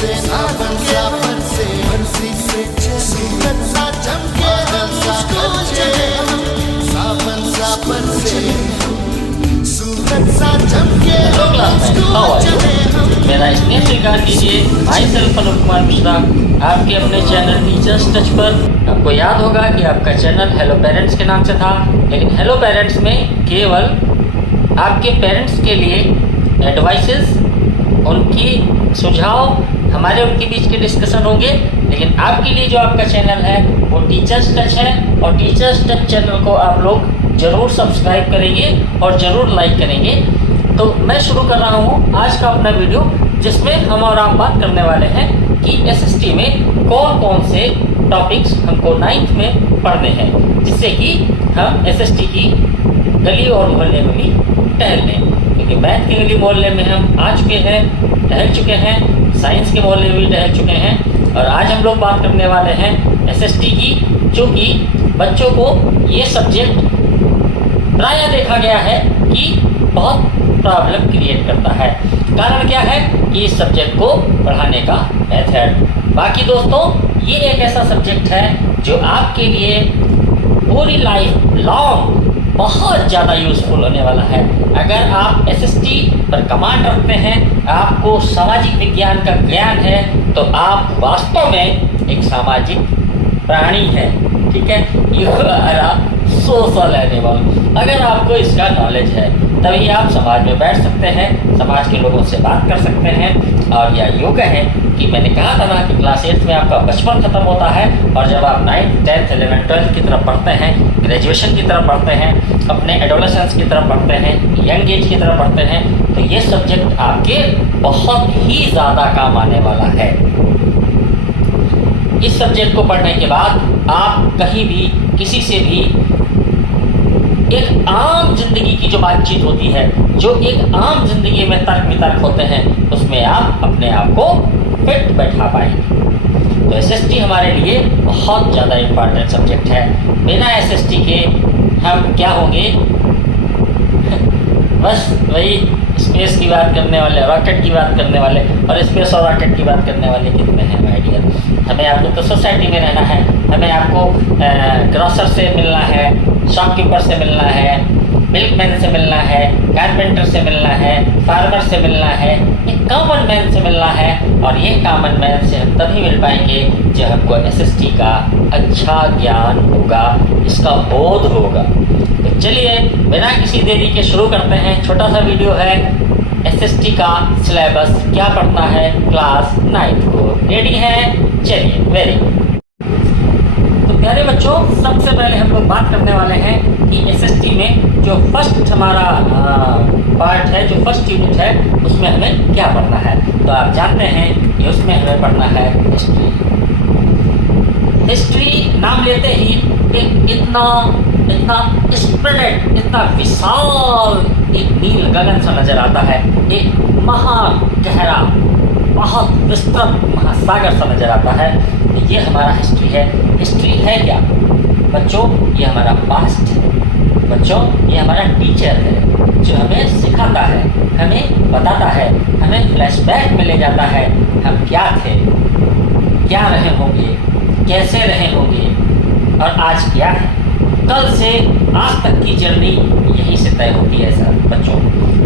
से सावन सा बरसे बरसी से सूरज सा चमके हम उसको चले सावन सा बरसे सूरज सा चमके हम उसको चले मेरा स्नेह स्वीकार कीजिए। भाई सेल्फ अनुप कुमार मिश्रा आपके अपने चैनल टीचर्स टच पर। आपको याद होगा कि आपका चैनल हेलो पेरेंट्स के नाम से था, लेकिन हेलो पेरेंट्स में केवल आपके पेरेंट्स के लिए एडवाइसेस, उनकी सुझाव, हमारे उनके बीच के डिस्कशन होंगे। लेकिन आपके लिए जो आपका चैनल है वो टीचर्स टच है, और टीचर्स टच चैनल को आप लोग ज़रूर सब्सक्राइब करेंगे और ज़रूर लाइक करेंगे। तो मैं शुरू कर रहा हूँ आज का अपना वीडियो, जिसमें हम और आप बात करने वाले हैं कि एसएसटी में कौन कौन से टॉपिक्स हमको 9th में पढ़ने हैं, जिससे कि हम एसएसटी की गली और मोहल्ले में भी टहल लें। क्योंकि मैथ के गली मोहल्ले में हम आ चुके हैं, टहल चुके हैं, साइंस के मोहल्ले में भी टहल चुके हैं, और आज हम लोग बात करने वाले हैं एसएसटी की, जो कि बच्चों को ये सब्जेक्ट प्रायः देखा गया है कि बहुत प्रॉब्लम क्रिएट करता है। कारण क्या है कि इस सब्जेक्ट को पढ़ाने का मेथड। बाकी दोस्तों, ये एक ऐसा सब्जेक्ट है जो आपके लिए पूरी लाइफ लॉन्ग बहुत ज़्यादा यूज़फुल होने वाला है। अगर आप एसएसटी पर कमांड रखते हैं, आपको सामाजिक विज्ञान का ज्ञान है, तो आप वास्तव में एक सामाजिक प्राणी हैं। ठीक है, यू आर सोशल एनिमल। अगर आपको इसका नॉलेज है तभी आप समाज में बैठ सकते हैं, समाज के लोगों से बात कर सकते हैं। और यह योग है कि मैंने कहा था ना कि क्लास 8 में आपका बचपन खत्म होता है, और जब आप 9th, 10th, 11th, 12th की तरफ पढ़ते हैं, ग्रेजुएशन की तरफ पढ़ते हैं, अपने एडोलेसेंस की तरफ पढ़ते हैं, यंग एज की तरफ पढ़ते हैं, तो ये सब्जेक्ट आपके बहुत ही ज़्यादा काम आने वाला है। इस सब्जेक्ट को पढ़ने के बाद आप कहीं भी किसी से भी एक आम जिंदगी की जो बातचीत होती है, जो एक आम जिंदगी में तर्क वितर्क होते हैं, उसमें आप अपने आप को फिट बैठा पाएंगे। तो एसएसटी हमारे लिए बहुत ज़्यादा इम्पॉर्टेंट सब्जेक्ट है। बिना एसएसटी के हम क्या होंगे? बस वही स्पेस की बात करने वाले, रॉकेट की बात करने वाले, और स्पेस और रॉकेट की बात करने वाले कितने हैं माय डियर। हमें आपको तो सोसाइटी में रहना है, हमें आपको ग्रॉसर से मिलना है, शॉपकीपर से मिलना है, मिल्कमैन से मिलना है, कारपेंटर से मिलना है, फार्मर से मिलना है, एक कॉमन मैन से मिलना है। और ये कॉमन मैन से हम तभी मिल पाएंगे जब हमको एसएसटी का अच्छा ज्ञान होगा, इसका बोध होगा। तो चलिए बिना किसी देरी के शुरू करते हैं। छोटा सा वीडियो है, एसएसटी का सिलेबस क्या पढ़ता है क्लास 9th को। रेडी है? चलिए, वेरी गुड। तो प्यारे बच्चों, सबसे पहले हम लोग बात करने वाले हैं कि एसएसटी में जो फर्स्ट हमारा पार्ट है, जो फर्स्ट यूनिट है, उसमें हमें क्या पढ़ना है। तो आप जानते हैं कि उसमें हमें पढ़ना है हिस्ट्री। हिस्ट्री नाम लेते ही एक इतना स्प्रेड, इतना विशाल एक नील गगन सा नजर आता है, एक महागहरा, बहुत विस्तृत महासागर सा नजर आता है। तो ये हमारा हिस्ट्री है। हिस्ट्री है क्या बच्चों? ये हमारा पास्ट है बच्चों, ये हमारा टीचर है जो हमें सिखाता है, हमें बताता है, हमें फ्लैशबैक में ले जाता है। हम क्या थे, क्या रहे होंगे, कैसे रहे होंगे, और आज क्या है। कल से आज तक की जर्नी यहीं से तय होती है सर बच्चों,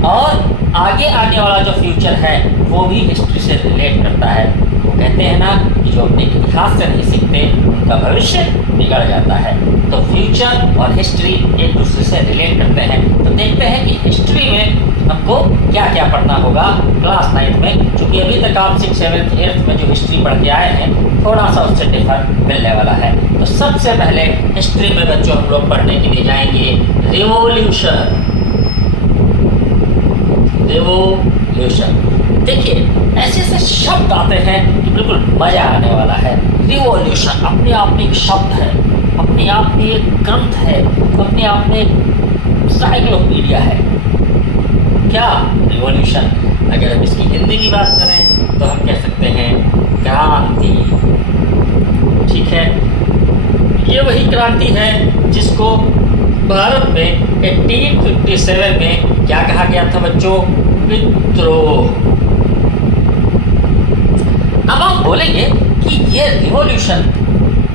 और आगे आने वाला जो फ्यूचर है वो भी हिस्ट्री से रिलेट करता है। वो कहते हैं ना कि जो अपने इतिहास से नहीं सीखते उनका भविष्य बिगड़ जाता है। तो फ्यूचर और हिस्ट्री एक दूसरे से रिलेट करते हैं। तो देखते हैं कि हिस्ट्री में हमको क्या क्या पढ़ना होगा क्लास 9th में, क्योंकि अभी तक आप 6th, 7th, 8th में जो हिस्ट्री पढ़ के आए हैं, थोड़ा सा उससे डिफर मिलने वाला है। तो सबसे पहले हिस्ट्री में बच्चों हम लोग पढ़ने के लिए जाएंगे रिवोल्यूशन। रिवोल्यूशन, देखिए ऐसे ऐसे शब्द आते हैं कि बिल्कुल मजा आने वाला है। रिवोल्यूशन अपने आप में एक शब्द है, अपने आप में एक ग्रंथ है, अपने आप में एक साइक्लोपीडिया है। क्या रिवोल्यूशन? अगर हम इसकी हिंदी की बात करें तो हम कह सकते हैं क्रांति। ठीक है, ये वही क्रांति है जिसको भारत में 1857 में क्या कहा गया था बच्चों? विद्रोह। ये रिवॉल्यूशन,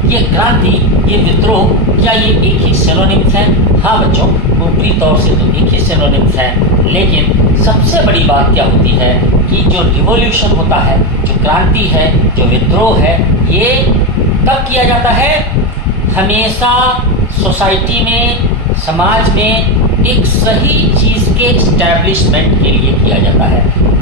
ये क्रांति, ये विद्रोह, क्या ये एक ही सिनोनिम्स है? हाँ बच्चों, ऊपरी तौर से तो एक ही सिनोनिम्स है, लेकिन सबसे बड़ी बात क्या होती है कि जो रिवॉल्यूशन होता है, जो क्रांति है, जो विद्रोह है, ये कब किया जाता है? हमेशा सोसाइटी में, समाज में एक सही चीज़ के इस्टेब्लिशमेंट के लिए किया जाता है।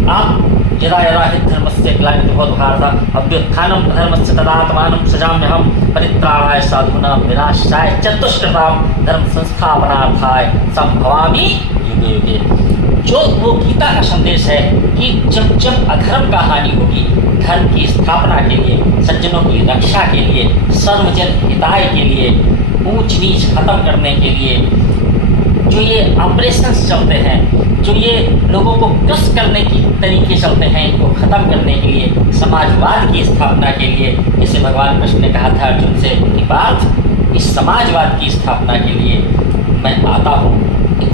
आप यदा यदा हि धर्मस्य ग्लानिर्भवति अभ्युत्थानं धर्मस्य तदात्मानं सृजाम्यहं परित्राणाय साधूनां विनाशाय चतुष्कृतां धर्म संस्थापनार्थाय संभवामि युगे युगे। जो वो गीता का संदेश है कि जब जब अधर्म का हानि होगी, धर्म की स्थापना के लिए, सज्जनों की रक्षा के लिए, सर्वजन हिताय के लिए, ऊंच नीच खत्म करने के लिए, जो ये ऑपरेशंस चलते हैं, जो ये लोगों को क्रश करने की तरीके चलते हैं, इनको ख़त्म करने के लिए, समाजवाद की स्थापना के लिए, जैसे भगवान कृष्ण ने कहा था अर्जुन से कि पार्थ, इस समाजवाद की स्थापना के लिए मैं आता हूँ।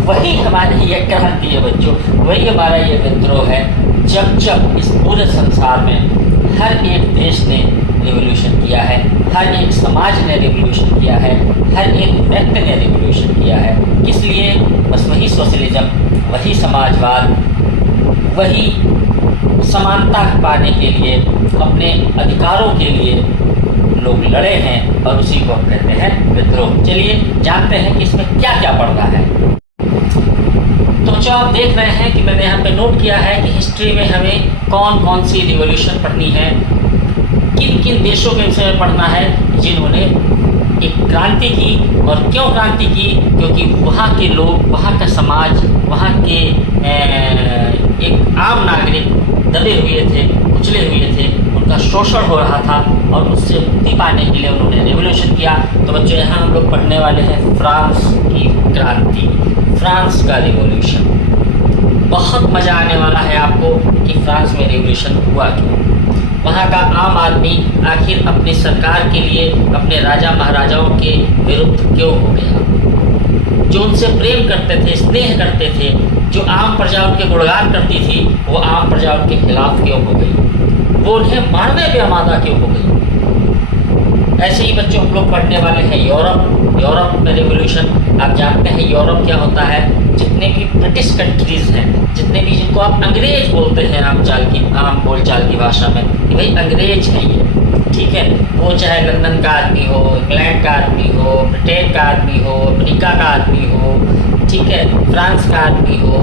वही हमारी ये क्रांति है बच्चों, वही हमारा ये विद्रोह है। जब जब इस पूरे संसार में हर एक देश ने रिवॉल्यूशन किया है, हर एक समाज ने रिवॉल्यूशन किया है, हर एक व्यक्ति ने रिवॉल्यूशन किया है, किस लिए? बस वही सोशलिज्म, वही समाजवाद, वही समानता पाने के लिए, अपने अधिकारों के लिए लोग लड़े हैं, और उसी को हम कहते हैं विद्रोह। चलिए जानते हैं कि इसमें क्या क्या पड़ रहा है। तो जो आप देख रहे हैं कि मैंने यहाँ पे नोट किया है कि हिस्ट्री में हमें कौन कौन सी रिवॉल्यूशन पढ़नी है, किन किन देशों के विषय में पढ़ना है जिन्होंने एक क्रांति की। और क्यों क्रांति की? क्योंकि वहाँ के लोग, वहाँ का समाज, वहाँ के एक आम नागरिक दबे हुए थे, कुचले हुए थे, उनका शोषण हो रहा था, और उससे मुक्ति पाने के लिए उन्होंने रिवॉल्यूशन किया। तो बच्चों यहाँ हम लोग पढ़ने वाले हैं फ्रांस की क्रांति, फ्रांस का रिवॉल्यूशन। बहुत मज़ा आने वाला है आपको कि फ्रांस में रिवॉल्यूशन हुआ क्यों, वहाँ का आम आदमी आखिर अपनी सरकार के लिए, अपने राजा महाराजाओं के विरुद्ध क्यों हो गया। जो उनसे प्रेम करते थे, स्नेह करते थे, जो आम प्रजा उनके गुणगान करती थी, वो आम प्रजा उनके खिलाफ क्यों हो गई, वो उन्हें मारने पे आमादा क्यों हो गई। ऐसे ही बच्चों हम लोग पढ़ने वाले हैं यूरोप, यूरोप में रिवॉल्यूशन। आप जानते हैं यूरोप क्या होता है? जितने भी ब्रिटिश कंट्रीज़ हैं, जितने भी, जिनको आप अंग्रेज बोलते हैं आम बोलचाल की भाषा में, कि भाई अंग्रेज हैं ये, ठीक है, वो चाहे लंदन का आदमी हो, इंग्लैंड का आदमी हो, ब्रिटेन का आदमी हो, अमेरिका का आदमी हो, ठीक है, फ्रांस का आदमी हो,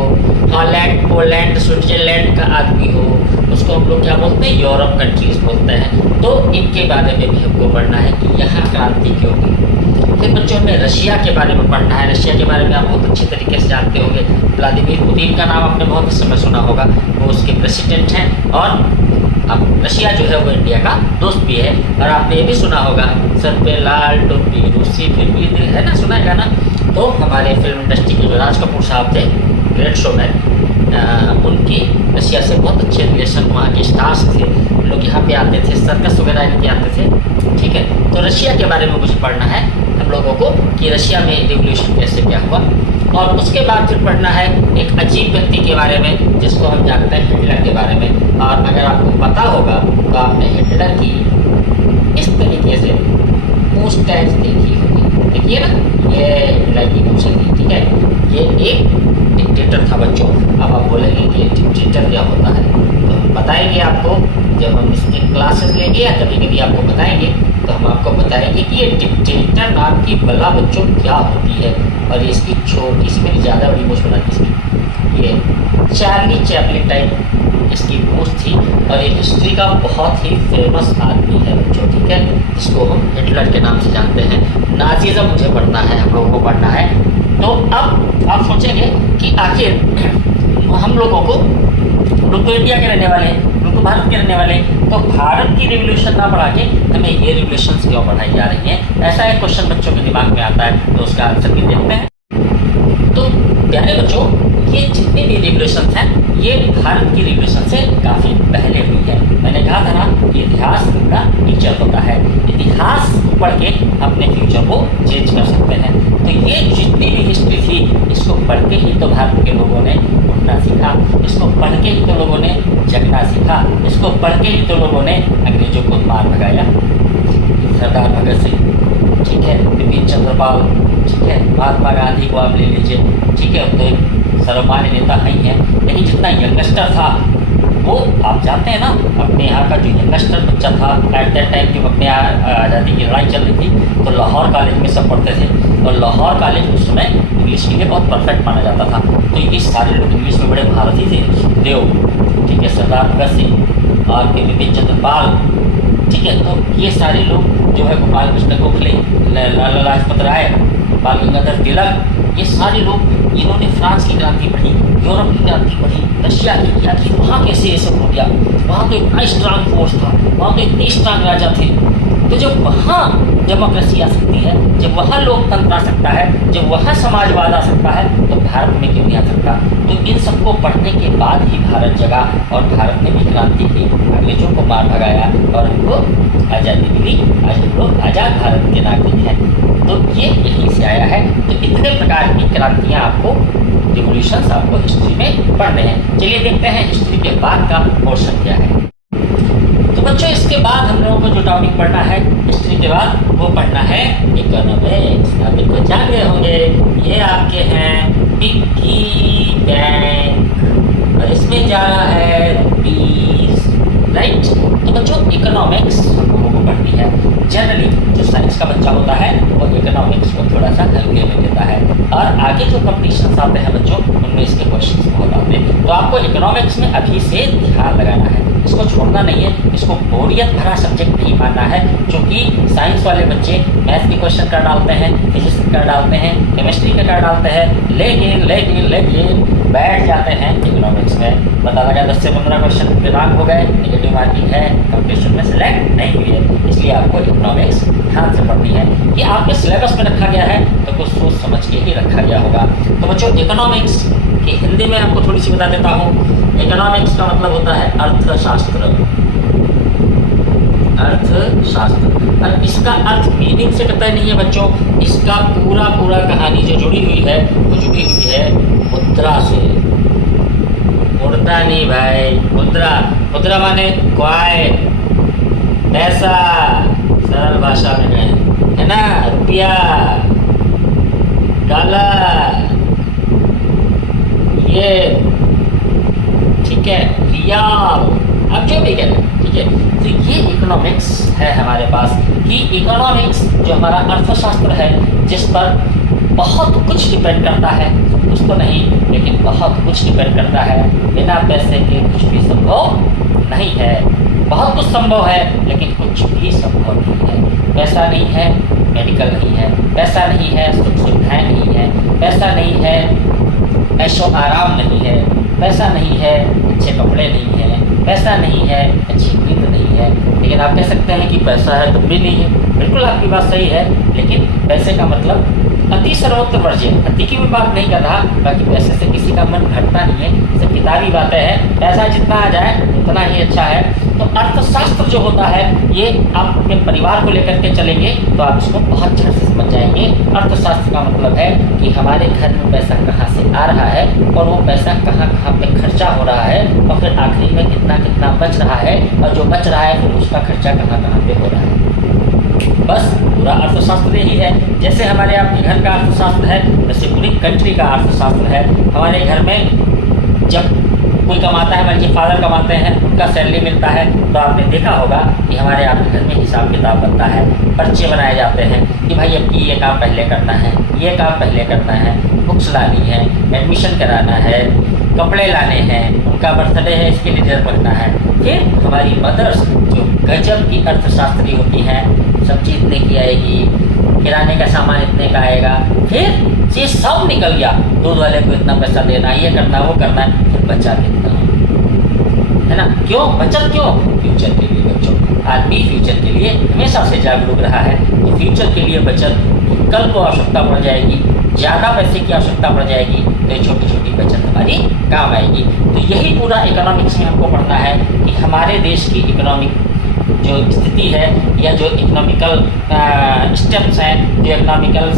हॉलैंड, पोलैंड, स्विट्जरलैंड का आदमी हो, उसको हम लोग क्या बोलते हैं? यूरोप कंट्रीज बोलते हैं। तो इनके बारे में भी हमको पढ़ना है कि यहाँ क्रांति क्यों हुई। फिर बच्चों हमें रशिया के बारे में पढ़ना है। रशिया के बारे में आप बहुत अच्छे तरीके से जानते होंगे। व्लादिमीर पुतिन का नाम आपने बहुत समय सुना होगा, वो उसके प्रेसिडेंट हैं। और अब रशिया जो है वो इंडिया का दोस्त भी है। और आपने ये भी सुना होगा, सर पे लाल टोपी रूसी फिर भी दिल, है ना, सुना है गाना। तो हमारे फिल्म इंडस्ट्री के जो राज कपूर साहब थे, ग्रेट शोमैन, उनकी रशिया से बहुत अच्छे रिलेशन, वहाँ के स्टार्स थे, लोग यहाँ पे आते थे, सर्कस वगैरह इनके आते थे, ठीक है। तो रशिया के बारे में मुझे पढ़ना है हम लोगों को कि रशिया में रिवॉल्यूशन कैसे क्या हुआ। और उसके बाद फिर पढ़ना है एक अजीब व्यक्ति के बारे में जिसको हम जानते हैं हिटलर के बारे में। और अगर आपको पता होगा तो आपने हिटलर की इस तरीके से मूस्टैच देखी होगी, देखिए ना, ये हिटलर की मूछें थी, ठीक है। ये एक डिक्टेटर था बच्चों। अब आप बोलेंगे कि डिक्टेटर क्या होता है, तो हम बताएंगे आपको जब हम इसकी क्लासेस लेंगे, या कभी कभी आपको बताएंगे तो हम आपको बताएंगे कि ये डिक्टेटर नाम की बला बच्चों क्या होती है। और इसकी छोटी सी, मेरी ज़्यादा बड़ी मूछ बना दी इसकी, ये चार्ली चैपलिन टाइप इसकी मूछ थी। और ये हिस्ट्री का बहुत ही फेमस आदमी है बच्चों, ठीक है, जिसको हम हिटलर के नाम से जानते हैं। नाजीज़म मुझे पढ़ना है, हम लोगों को पढ़ना है। तो अब आप सोचेंगे कि आखिर हम लोगों को, लोग तो इंडिया के रहने वाले हैं, लोग तो भारत के रहने वाले हैं, तो भारत की रिवॉल्यूशन ना पढ़ा के हमें ये रिवॉल्यूशंस क्यों पढ़ाई जा रही हैं? ऐसा एक क्वेश्चन बच्चों के दिमाग में आता है, तो उसका आंसर भी देखते हैं। तो प्यारे बच्चों, ये जितनी भी रिवॉल्यूशंस हैं, ये भारत की रिवॉल्यूशन से काफ़ी पहले हुई है। मैंने कहा था ना इतिहास का टीचर होता है। इतिहास को पढ़ के अपने फ्यूचर को चेंज कर सकते हैं। तो ये जितनी भी हिस्ट्री थी, इसको पढ़ के ही तो भारत के लोगों ने उठना सीखा, इसको पढ़ के ही तो लोगों ने जगना सीखा, इसको पढ़ के ही तो लोगों ने अंग्रेजों को मार भगाया। सरदार भगत सिंह, ठीक है, बिपिन चंद्र पाल, ठीक है, महात्मा गांधी को आप ले लीजिए, ठीक है, तो एक सर्वमान्य नेता ही हैं, लेकिन जितना यंगस्टर था वो आप जानते हैं ना, अपने यहाँ का जो यंगस्टर बच्चा था एट दैट टाइम, जब अपने यहाँ आज़ादी की लड़ाई चल रही थी, तो लाहौर कॉलेज में सब पढ़ते थे, और लाहौर कॉलेज उस समय इंग्लिश के लिए बहुत परफेक्ट माना जाता था। तो ये सारे लोग इंग्लिश में बड़े भारतीय थे, सुखदेव, ठीक है, सरदार भगत सिंह और के बिपिन चंद्र पाल, ठीक है, तो ये सारे लोग जो है गोपाल कृष्ण गोखले, लाला लाजपत राय, बाल गंगाधर तिलक, ये सारे लोग इन्होंने फ्रांस की क्रांति पढ़ी, यूरोप की क्रांति पढ़ी, रशिया की, क्या थी वहाँ कैसे ये सब हो गया, वहाँ तो इतना स्ट्रांग फोर्स था, वहाँ तो इतने स्ट्रांग राजा थे। तो जब वहाँ डेमोक्रेसी आ सकती है, जब वहाँ लोकतंत्र आ सकता है, जब वहाँ समाजवाद आ सकता है, तो भारत में क्यों नहीं आ सकता। तो इन सबको पढ़ने के बाद ही भारत जगा और भारत ने भी क्रांति की, अंग्रेजों को मार भगाया और हमको आज़ादी मिली। आज हम लोग आज़ाद भारत के नागरिक हैं। तो ये यहीं से आया है। तो इतने प्रकार की क्रांतियाँ आपको, रिवोल्यूशंस आपको हिस्ट्री में पढ़ने हैं। चलिए देखते हैं हिस्ट्री के बाद का पोर्शन क्या है। तो बच्चों, इसके बाद हम लोगों को जो टॉपिक पढ़ना है हिस्ट्री के बाद, वो पढ़ना है इकोनॉमिक्स। आप इनको जान गए होंगे, ये आपके हैं पिग्गी बैंक और इसमें जा रहा है रुपीस, राइट। तो बच्चों, इकोनॉमिक्स हम लोगों को पढ़नी है। जनरली जो साइंस का बच्चा होता है वो इकोनॉमिक्स को थोड़ा सा हल्के में लेता है, और आगे जो कॉम्पिटिशन्स आते हैं बच्चों, उनमें इसके क्वेश्चंस बहुत आते हैं। तो आपको इकोनॉमिक्स में अभी से ध्यान लगाना है, इसको छोड़ना नहीं है, इसको बोरियत भरा सब्जेक्ट नहीं मानना है। क्योंकि साइंस वाले बच्चे मैथ के क्वेश्चन कर डालते हैं, फिजिक्स के कर डालते हैं, केमिस्ट्री के कर डालते हैं, लेकिन लेकिन लेकिन बैठ जाते हैं इकोनॉमिक्स में। पता लगा 10 से 15 क्वेश्चन दिमाग हो गए, नेगेटिव मार्किंग है, कॉम्पिटिशन में सेलेक्ट नहीं हुई है। इसलिए आपको इकोनॉमिक्स ध्यान से पढ़नी है। ये आपके सिलेबस में रखा गया है, तो कुछ सोच समझ के ही रखा गया होगा। तो बच्चों, इकोनॉमिक्स की हिंदी में आपको थोड़ी सी बता देता हूँ। इकोनॉमिक्स का मतलब होता है अर्थशास्त्र, अर्थशास्त्र। और इसका अर्थ मीनिंग से कतई नहीं है बच्चों, इसका पूरा पूरा कहानी जो जुड़ी हुई है वो जुड़ी हुई है मुद्रा से। मुद्रा नहीं भाई, मुद्रा, मुद्रा माने क्वाइन, पैसा, सरल भाषा में है ना, रुपया, डॉलर, ये, ठीक है, रियाल, अब जो भी कहते हैं, ठीक है। तो ये इकोनॉमिक्स है हमारे पास, कि इकोनॉमिक्स जो हमारा अर्थशास्त्र है, जिस पर बहुत कुछ डिपेंड करता है, सब कुछ तो नहीं लेकिन बहुत कुछ डिपेंड करता है। बिना पैसे के कुछ भी संभव नहीं है, बहुत कुछ संभव है लेकिन कुछ भी संभव नहीं है। पैसा नहीं है, मेडिकल नहीं है, पैसा नहीं है, सुख सुविधाएँ नहीं है, पैसा नहीं है, ऐशो आराम नहीं है, पैसा नहीं है, अच्छे कपड़े नहीं है, पैसा नहीं है, अच्छी नींद नहीं है। लेकिन आप कह सकते हैं कि पैसा है तो भी नहीं है। बिल्कुल आपकी बात सही है, लेकिन पैसे का मतलब अति सर्वोत्तर वर्ज्य, अति की भी बात नहीं कर रहा। बाकी पैसे से किसी का मन घटता नहीं है, सब किताबी बातें हैं, पैसा जितना आ जाए उतना ही अच्छा है। तो अर्थशास्त्र जो होता है, ये आप अपने परिवार को लेकर के चलेंगे तो आप इसको बहुत झट से समझ जाएंगे। अर्थशास्त्र का मतलब है कि हमारे घर में पैसा कहाँ से आ रहा है और वो पैसा कहाँ कहाँ पे खर्चा हो रहा है, और फिर आखिरी में कितना कितना बच रहा है, और जो बच रहा है फिर उसका खर्चा कहाँ कहाँ पे हो रहा है। बस पूरा अर्थशास्त्र यही है। जैसे हमारे आपके घर का अर्थशास्त्र है, वैसे पूरी कंट्री का अर्थशास्त्र है। हमारे घर में जब कोई कमाता है, मान लीजिए फादर कमाते हैं, उनका सैलरी मिलता है, तो आपने देखा होगा कि हमारे आपके घर में हिसाब किताब बनता है, पर्चे बनाए जाते हैं कि भाई अब ये काम पहले करना है, ये काम पहले करना है, बुक्स लानी है, एडमिशन कराना है, कपड़े लाने हैं, उनका बर्थडे है इसके लिए रिजर्व रखना है। फिर हमारी मदर्स जो गजब की अर्थशास्त्री होती हैं, सब्जी इतने की आएगी, किराने का सामान इतने का आएगा, फिर ये सब निकल गया, दूध वाले को इतना पैसा देना, ये करना वो करना, फिर बचा कितना है ना। क्यों बचत, क्यों? फ्यूचर के लिए बच्चों। आदमी फ्यूचर के लिए हमेशा से जागरूक रहा है, तो फ्यूचर के लिए बचत, कल को आवश्यकता पड़ जाएगी, ज़्यादा पैसे की आवश्यकता पड़ जाएगी, तो ये छोटी छोटी बचत हमारी काम आएगी। तो यही पूरा इकोनॉमिक्स में हमको पढ़ना है कि हमारे देश की इकोनॉमिक जो स्थिति है या जो इकोनॉमिकल स्टेप्स हैं, जो इकोनॉमिकल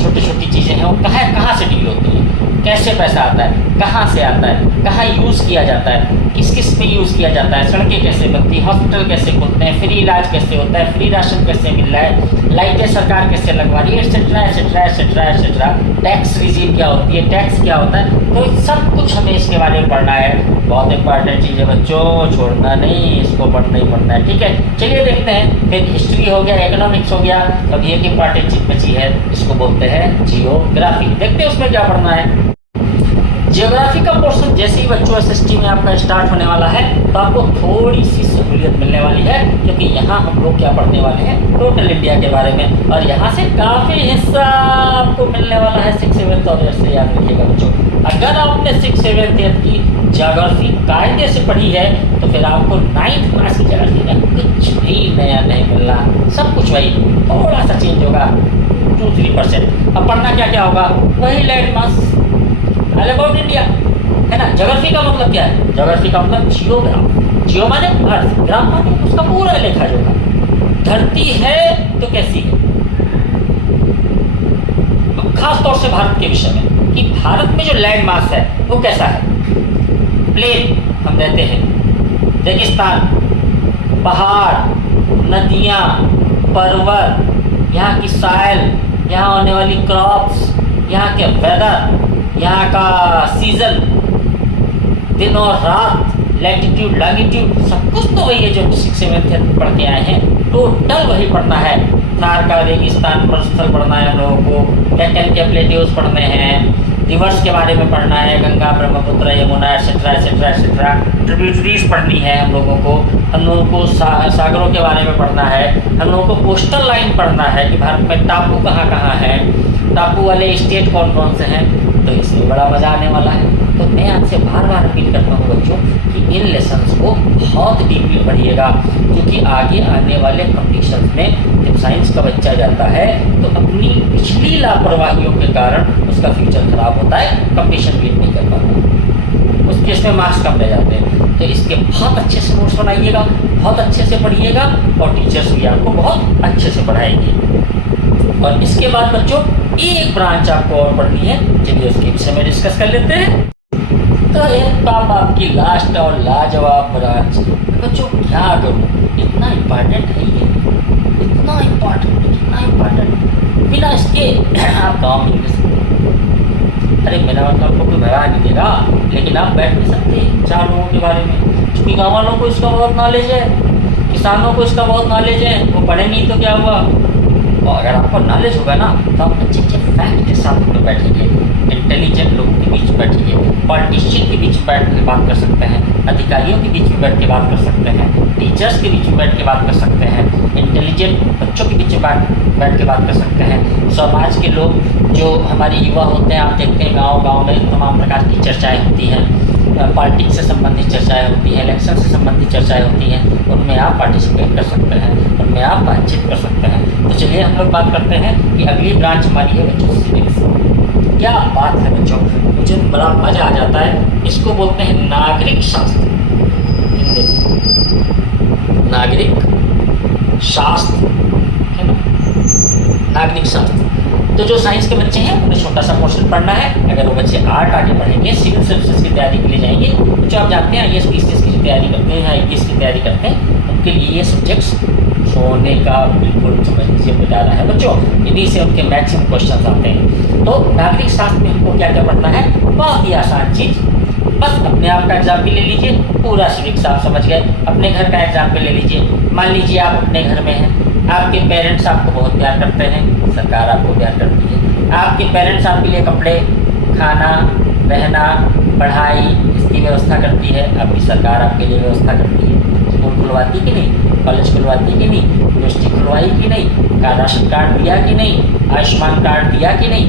छोटी छोटी चीज़ें हैं, वो कहाँ से डील होती हैं, कैसे पैसा आता है, कहाँ से आता है, कहाँ यूज़ किया जाता है, किस किस में यूज़ किया जाता है, सड़कें कैसे बनती हैं, हॉस्पिटल कैसे खुलते हैं, फ्री इलाज कैसे होता है, फ्री राशन कैसे मिल रहा है, लाइटें सरकार कैसे लगवा रही है, etcetera etcetera etcetera etcetera, tax regime क्या होती है, टैक्स क्या होता है, तो सब कुछ हमें इसके बारे में पढ़ना है। बहुत इंपॉर्टेंट चीज़ है बच्चों, छोड़ना नहीं, इसको पढ़ना ही पढ़ना है। ठीक है, चलिए देखते हैं। फिर हिस्ट्री हो गया, इकोनॉमिक्स हो गया, अब एक इंपॉर्टेंट चीज़ बची है, इसको बोलते हैं जियोग्राफी। देखते हैं उसमें क्या पढ़ना है। जियोग्राफी का पोर्शन जैसे ही बच्चों एसएसटी में आपका स्टार्ट होने वाला है तो आपको थोड़ी सी सहूलियत मिलने वाली है, क्योंकि यहाँ हम लोग क्या पढ़ने वाले हैं, टोटल इंडिया के बारे में, और यहाँ से काफ़ी हिस्सा आपको मिलने वाला है 6th 7th और 8th से। याद रखिएगा बच्चों, अगर आपने 6th 7th 8th की जियोग्राफी कायदे से पढ़ी है तो फिर आपको 9th क्लास की जियोग्राफी में कुछ भी नया नहीं मिल रहा, सब कुछ वही, थोड़ा सा चेंज होगा 2-3%। अब पढ़ना क्या क्या होगा, वही लैंडमार्क्स, ऑल अबाउट इंडिया, है ना। ज्योग्राफी का मतलब क्या है, ज्योग्राफी का मतलब जियोग्राफ, जियो माने अर्थ, ग्राफ माने उसका पूरा लेखा जोखा, धरती है तो कैसी है, खास तौर से भारत के विषय में कि भारत में जो लैंड मास है वो कैसा है। प्लेन हम रहते हैं, रेगिस्तान, पहाड़, नदियाँ, पर्वत, यहाँ की सॉइल, यहाँ होने वाली क्रॉप्स, यहाँ के वेदर, यहाँ का सीजन, दिन और रात, लैटिट्यूड लैंगिट्यूड, सब कुछ तो वही है जो 6th 7th पढ़ के आए हैं, टोटल वही पढ़ना है। थार का रेगिस्तान स्थल पढ़ना है हम लोगों को, डेक्कन के प्लेट्यूज पढ़ने हैं, रिवर्स के बारे में पढ़ना है, Ganga Brahmaputra Yamuna etcetera etcetera etcetera, tributaries पढ़नी है हम लोगों को, हम लोगों को सागरों के बारे में पढ़ना है, हम लोगों को कोस्टल लाइन पढ़ना है कि भारत में टापू कहाँ कहाँ है, टापू वाले स्टेट कौन कौन से हैं, तो इसमें बड़ा मज़ा आने वाला है। तो मैं आपसे बार बार अपील करता हूँ बच्चों कि इन लेसन्स को बहुत डीपली पढ़िएगा, क्योंकि आगे आने वाले कॉम्पिटिशन में जब साइंस का बच्चा जाता है तो अपनी पिछली लापरवाहियों के कारण उसका फ्यूचर खराब होता है, कॉम्पिटिशन बीट नहीं कर पाता, उसके इसमें मार्क्स कम रह जाते हैं। तो इसके बहुत अच्छे से नोट्स बनाइएगा, बहुत अच्छे से पढ़िएगा, और टीचर्स भी आपको बहुत अच्छे से पढ़ाएंगे। और इसके बाद बच्चों एक ब्रांच आपको और पढ़नी है, चलिए उसके विषय में डिस्कस कर लेते हैं। तो एक काम आपकी लास्ट और लाजवाब ब्रांच, बच्चों क्या करूँ, इतना इम्पॉर्टेंट है ये, इतना इम्पॉर्टेंट, बिना इसके आप गाँव में नहीं सकते। अरे मेरा मतलब आपको कोई भगा नहीं देगा, लेकिन आप बैठ नहीं सकते 4 लोगों के बारे में, क्योंकि गाँव वालों को इसका बहुत नॉलेज है, किसानों को इसका बहुत नॉलेज है, वो पढ़े नहीं तो क्या हुआ। और अगर आपको नॉलेज होगा ना तो आप अच्छे अच्छे फैक्ट के साथ में बैठेंगे, इंटेलिजेंट लोगों के बीच बैठेंगे, पॉलिटिशियन के बीच बैठ के बात कर सकते हैं, अधिकारियों के बीच में बैठ के बात कर सकते हैं, टीचर्स के बीच में बैठ के बात कर सकते हैं, इंटेलिजेंट बच्चों के बीच में बैठ के बात कर सकते हैं। समाज के लोग जो हमारे युवा होते हैं, आप देखते हैं गाँव में तमाम प्रकार की चर्चाएँ होती हैं, पॉलिटिक्स से संबंधित चर्चाएं होती हैं, इलेक्शन से संबंधित चर्चाएं होती हैं, उनमें आप पार्टिसिपेट कर सकते हैं, उनमें आप बातचीत कर सकते हैं। तो चलिए हम लोग बात करते हैं कि अगली ब्रांच हमारी है बच्चों सिविक्स। क्या बात है बच्चों, मुझे बड़ा मज़ा आ जाता है, इसको बोलते हैं नागरिक शास्त्र, हिंदी में नागरिक शास्त्र, है ना, नागरिक शास्त्र। तो जो साइंस के बच्चे हैं उन्हें छोटा सा पोर्शन पढ़ना है। अगर वो बच्चे आर्ट आगे पढ़ेंगे, सिविल सर्विसेज की तैयारी के लिए जाएंगे, जो आप जानते हैं IAS PCS की तैयारी करते हैं, IPS की तैयारी करते हैं, उनके लिए ये सब्जेक्ट्स छोड़ने का बिल्कुल समझ लीजिए मिटाना है बच्चों, इन्हीं से उनके मैक्सिमम क्वेश्चन आते हैं। तो नागरिक शास्त्र में हमको क्या क्या पढ़ना है, बहुत ही आसान चीज़, बस अपने आप का एग्जाम्पल ले लीजिए, पूरा सिविक्स आप समझ गए। अपने घर का एग्जाम्पल ले लीजिए, मान लीजिए आप अपने घर में हैं, आपके पेरेंट्स आपको बहुत प्यार करते हैं, सरकार आपको प्यार करती है, आपके पेरेंट्स आपके लिए कपड़े, खाना, रहना, पढ़ाई इसकी व्यवस्था करती है, आपकी सरकार आपके लिए व्यवस्था करती है, स्कूल खुलवाती कि नहीं, कॉलेज खुलवाती कि नहीं, यूनिवर्सिटी खुलवाई कि नहीं, का राशन कार्ड दिया कि नहीं, आयुष्मान कार्ड दिया कि नहीं,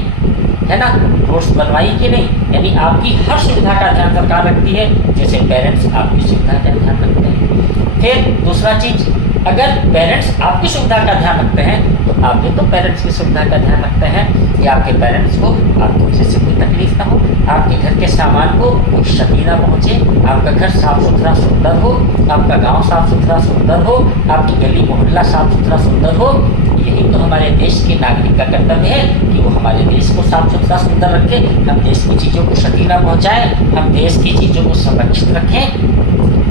है ना, रोड्स बनवाई कि नहीं, यानी आपकी हर सुविधा का ध्यान सरकार रखती है, जैसे पेरेंट्स आपकी सुविधा का ध्यान रखते हैं। फिर दूसरा चीज़, अगर पेरेंट्स आपकी सुविधा का ध्यान रखते हैं तो आप भी तो पेरेंट्स की सुविधा का ध्यान रखते हैं कि आपके पेरेंट्स को आपकी वजह से कोई तकलीफ ना हो, आपके घर के सामान को कोई क्षति ना पहुँचे, आपका घर साफ सुथरा सुंदर हो, आपका गांव साफ सुथरा सुंदर हो, आपकी गली मोहल्ला साफ सुथरा सुंदर हो। यही तो हमारे देश के नागरिक का कर्तव्य है कि वो हमारे देश को साफ सुथरा सुंदर रखें, हम देश की चीज़ों को क्षति ना पहुँचाएँ, हम देश की चीज़ों को संरक्षित रखें।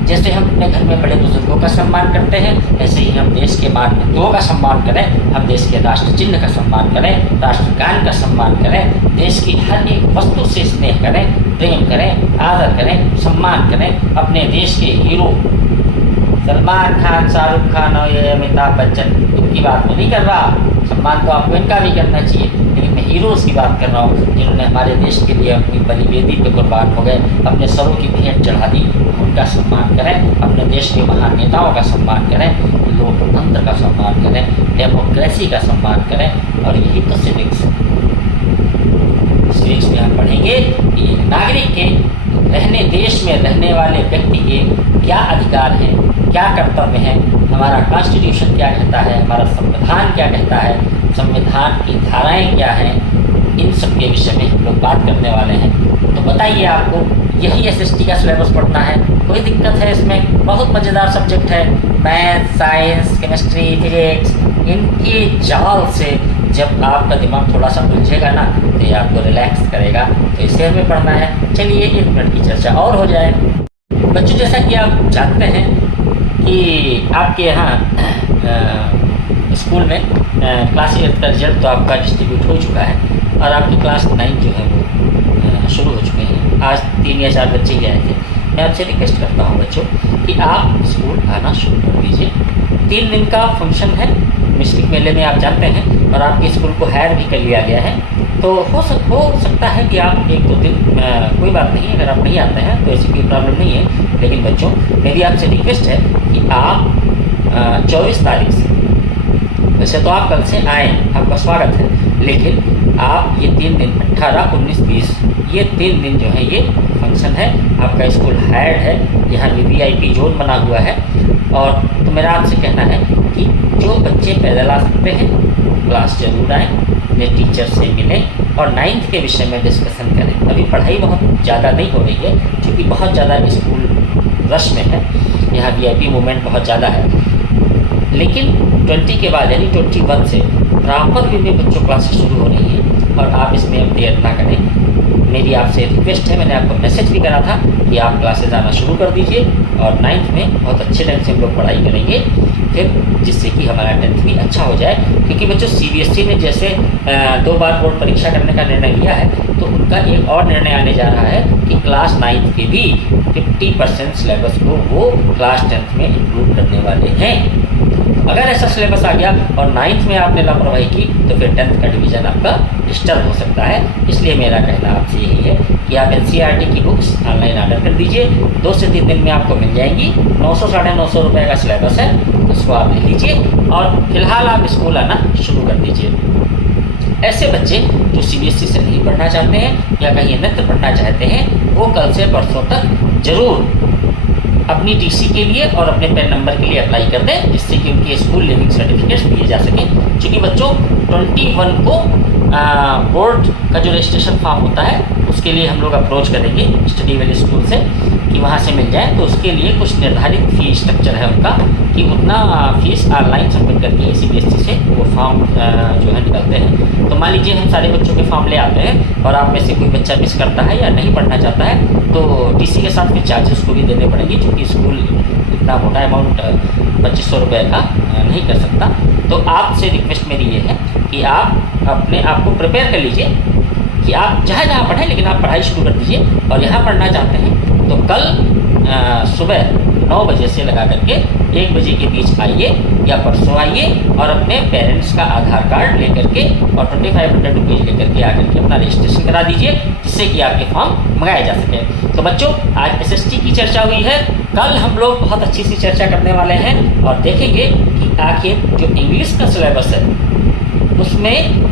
जैसे हम अपने घर में बड़े बुजुर्गों का सम्मान करते हैं, ऐसे ही हम देश के मानवताओं का सम्मान करें, हम देश के राष्ट्र चिन्ह का सम्मान करें, राष्ट्रगान का सम्मान करें, देश की हर एक वस्तु से स्नेह करें, प्रेम करें, आदर करें, सम्मान करें। अपने देश के हीरो सलमान खान, शाहरुख खान और ये अमिताभ बच्चन, इनकी बात मैं नहीं कर रहा, सम्मान तो आपको इनका भी करना चाहिए, लेकिन मैं हीरोज़ की बात कर रहा हूँ जिन्होंने हमारे देश के लिए अपनी बलिवेदी पे कुर्बान हो गए, अपने सरों की भेंट चढ़ा दी। उनका सम्मान करें, अपने देश के महान नेताओं का सम्मान करें, लोकतंत्र का सम्मान करें, डेमोक्रेसी का सम्मान करें। और यही तो सिविक्स में हम पढ़ेंगे कि नागरिक के रहने, देश में रहने वाले व्यक्ति के क्या अधिकार हैं, क्या कर्तव्य हैं, हमारा कॉन्स्टिट्यूशन क्या कहता है, हमारा संविधान क्या कहता है, संविधान की धाराएं क्या हैं, इन सब के विषय में हम लोग बात करने वाले हैं। तो बताइए, आपको यही एसएसटी का सिलेबस पढ़ना है, कोई दिक्कत है इसमें? बहुत मज़ेदार सब्जेक्ट है, मैथ, साइंस, केमिस्ट्री, फिजिक्स। इनकी जाल से जब आपका दिमाग थोड़ा सा उलझेगा ना तो ये आपको रिलैक्स करेगा, तो इसे हमें पढ़ना है। चलिए 1 मिनट की चर्चा और हो जाए। बच्चों, जैसा कि आप जानते हैं कि आपके यहाँ स्कूल में क्लास 8 का रिजल्ट तो आपका डिस्ट्रीब्यूट हो चुका है और आपकी क्लास 9 जो है वो शुरू हो चुके हैं। आज 3 या 4 बच्चे ही आए थे। मैं आपसे रिक्वेस्ट करता हूँ बच्चों कि आप स्कूल आना शुरू कर दीजिए। 3 दिन का फंक्शन है मिस्टिक मेले में, आप जानते हैं, और आपके स्कूल को हायर भी कर लिया गया है। तो हो सकता है कि आप 1-2 दिन, कोई बात नहीं, अगर आप नहीं आते हैं तो ऐसी कोई प्रॉब्लम नहीं है। लेकिन बच्चों, मेरी आपसे रिक्वेस्ट है कि आप 24 तारीख से, वैसे तो आप कल से आए, आपका स्वागत है, लेकिन आप ये 3 दिन 18, 19, 20 ये 3 दिन जो है ये फंक्शन है। आपका स्कूल हायर्ड है, यहाँ वीवीआईपी जोन बना हुआ है। और तो मेरा आपसे कहना है कि जो बच्चे पैदल आ सकते हैं क्लास जरूर आएँ, अपने टीचर से मिलें और 9th के विषय में डिस्कशन करें। अभी पढ़ाई बहुत ज़्यादा नहीं हो रही है क्योंकि बहुत ज़्यादा स्कूल रश में है, यहाँ वीआईपी मूवमेंट बहुत ज़्यादा है। लेकिन 20 के बाद यानी 21 से प्रॉपर वे में बच्चों क्लासेस शुरू हो रही है और आप इसमें अब देर ना करें। मेरी आपसे रिक्वेस्ट है, मैंने आपको मैसेज भी करा था कि आप क्लासेस आना शुरू कर दीजिए और 9th में बहुत अच्छे ढंग से हम लोग पढ़ाई करेंगे, फिर जिससे कि हमारा 10th भी अच्छा हो जाए। क्योंकि बच्चों, सीबीएसई ने जैसे 2 बार बोर्ड परीक्षा करने का निर्णय लिया है, तो उनका एक और निर्णय आने जा रहा है कि क्लास 9th के भी 50% सिलेबस को वो क्लास 10th में इंक्लूड करने वाले हैं। अगर ऐसा सिलेबस आ गया और 9th में आपने लापरवाही की तो फिर 10th का डिवीज़न आपका डिस्टर्ब हो सकता है। इसलिए मेरा कहना आपसे यही है कि आप एनसीईआरटी की बुक्स ऑनलाइन ऑर्डर कर दीजिए, 2 से 3 दिन में आपको मिल जाएंगी। 900 साढ़े 900 रुपये का सिलेबस है, उसको आप ले लीजिए और फिलहाल आप स्कूल आना शुरू कर दीजिए। ऐसे बच्चे जो सीबीएसई से नहीं पढ़ना चाहते हैं या कहीं अन्यत्र पढ़ना चाहते हैं, वो कल से परसों तक जरूर अपनी टीसी के लिए और अपने पैन नंबर के लिए अप्लाई कर दें, जिससे कि उनके स्कूल लिविंग सर्टिफिकेट्स दिए जा सकें। क्योंकि बच्चों 21 को बोर्ड का जो रजिस्ट्रेशन फॉर्म होता है उसके लिए हम लोग अप्रोच करेंगे स्टडी वैली स्कूल से कि वहाँ से मिल जाए। तो उसके लिए कुछ निर्धारित फी स्ट्रक्चर है उनका कि उतना फीस ऑनलाइन सबमिट करके सीबीएसई से वो फॉर्म जो है निकलते हैं। तो मान लीजिए हम सारे बच्चों के फॉर्म ले आते हैं और आप में से कोई बच्चा मिस करता है या नहीं पढ़ना चाहता है तो टीसी के साथ फिर चार्जेस को भी देने पड़ेंगे, क्योंकि स्कूल इतना मोटा अमाउंट 2500 रुपये का नहीं कर सकता। तो आपसे रिक्वेस्ट मेरी ये है कि आप अपने आप को प्रिपेयर कर लीजिए कि आप जहाँ पढ़ें, लेकिन आप पढ़ाई शुरू कर दीजिए। और यहाँ पढ़ना चाहते हैं तो कल सुबह 9 बजे से लगा करके 1 बजे के बीच आइए या परसों आइए और अपने पेरेंट्स का आधार कार्ड लेकर के और 2500 रुपीज़ लेकर के आकर के अपना रजिस्ट्रेशन करा दीजिए, जिससे कि आपके फॉर्म मंगाए जा सके। तो बच्चों, आज एसएसटी की चर्चा हुई है, कल हम लोग बहुत अच्छी सी चर्चा करने वाले हैं और देखेंगे कि आखिर जो इंग्लिश का सिलेबस है उसमें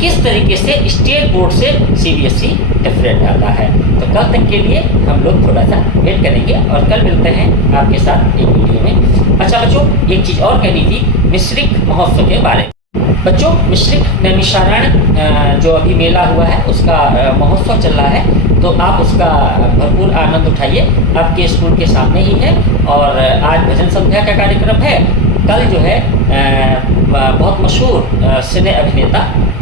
किस तरीके से स्टेट बोर्ड से सीबीएसई डिफरेंट आता है। तो कल तक के लिए हम लोग थोड़ा सा वेट करेंगे और कल मिलते हैं आपके साथ एक वीडियो में। अच्छा बच्चों, एक चीज़ और कहनी थी मिश्रिक महोत्सव के बारे में। बच्चों, मिश्रिक नैमिषारण्य जो अभी मेला हुआ है उसका महोत्सव चल रहा है, तो आप उसका भरपूर आनंद उठाइए। आपके स्कूल के सामने ही है और आज भजन संध्या का कार्यक्रम है। कल जो है बहुत मशहूर सिने अभिनेता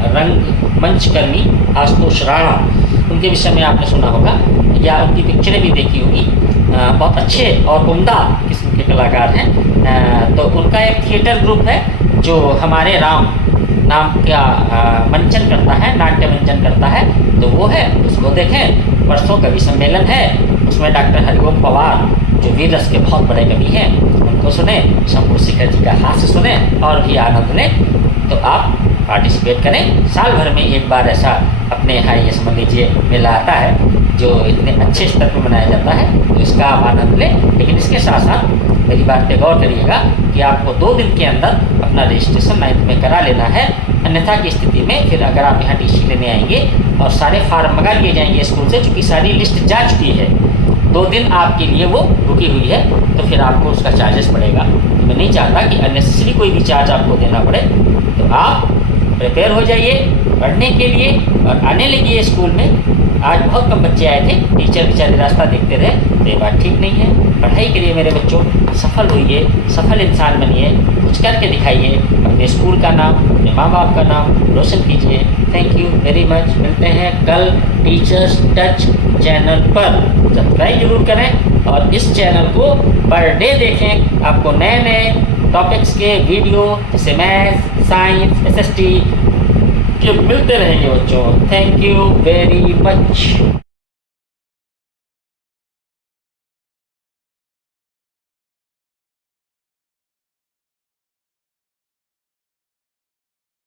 रंग मंचकर्मी आशुतोष राणा, उनके विषय में आपने सुना होगा या उनकी पिक्चरें भी देखी होगी। बहुत अच्छे और उम्दा किस्म के कलाकार हैं। तो उनका एक थिएटर ग्रुप है जो हमारे राम नाम का मंचन करता है, नाट्य मंचन करता है, तो वो है, उसको देखें। परसों कवि सम्मेलन है, उसमें डॉक्टर हरिओम पवार जो वीर रस के बहुत बड़े कवि हैं उनको सुने, शंभू शेखर जी का हास्य सुने और भी आनंद लें। तो आप पार्टिसिपेट करें। साल भर में एक बार ऐसा अपने यहाँ ये समझ लीजिए मेला आता है जो इतने अच्छे स्तर पर मनाया जाता है, तो इसका आप आनंद लें। लेकिन इसके साथ साथ मेरी बात पे गौर करिएगा कि आपको 2 दिन के अंदर अपना रजिस्ट्रेशन 9th में करा लेना है। अन्यथा की स्थिति में फिर अगर आप यहाँ टीसी लेने आएंगे और सारे फार्म मंगा लिए जाएंगे स्कूल से, चूँकि सारी लिस्ट जा चुकी है, 2 दिन आपके लिए वो रुकी हुई है, तो फिर आपको उसका चार्जेस पड़ेगा। तो मैं नहीं चाहता कि अननेसेसरी कोई भी चार्ज आपको देना पड़े। तो आप प्रिपेयर हो जाइए पढ़ने के लिए और आने लगिए स्कूल में। आज बहुत कम बच्चे आए थे, टीचर बेचारे रास्ता देखते रहे, तो ये बात ठीक नहीं है। पढ़ाई करिए मेरे बच्चों, सफल होइए, सफल इंसान बनिए, कुछ करके दिखाइए, अपने स्कूल का नाम, अपने माँ बाप का नाम रोशन कीजिए। Thank you very much. मिलते हैं कल टीचर्स टच चैनल पर। सब्सक्राइब जरूर करें और इस चैनल को पर डे देखें। आपको नए नए टॉपिक्स के वीडियो जैसे मैथ्स, साइंस, SST के मिलते रहेंगे बच्चों। Thank you very much.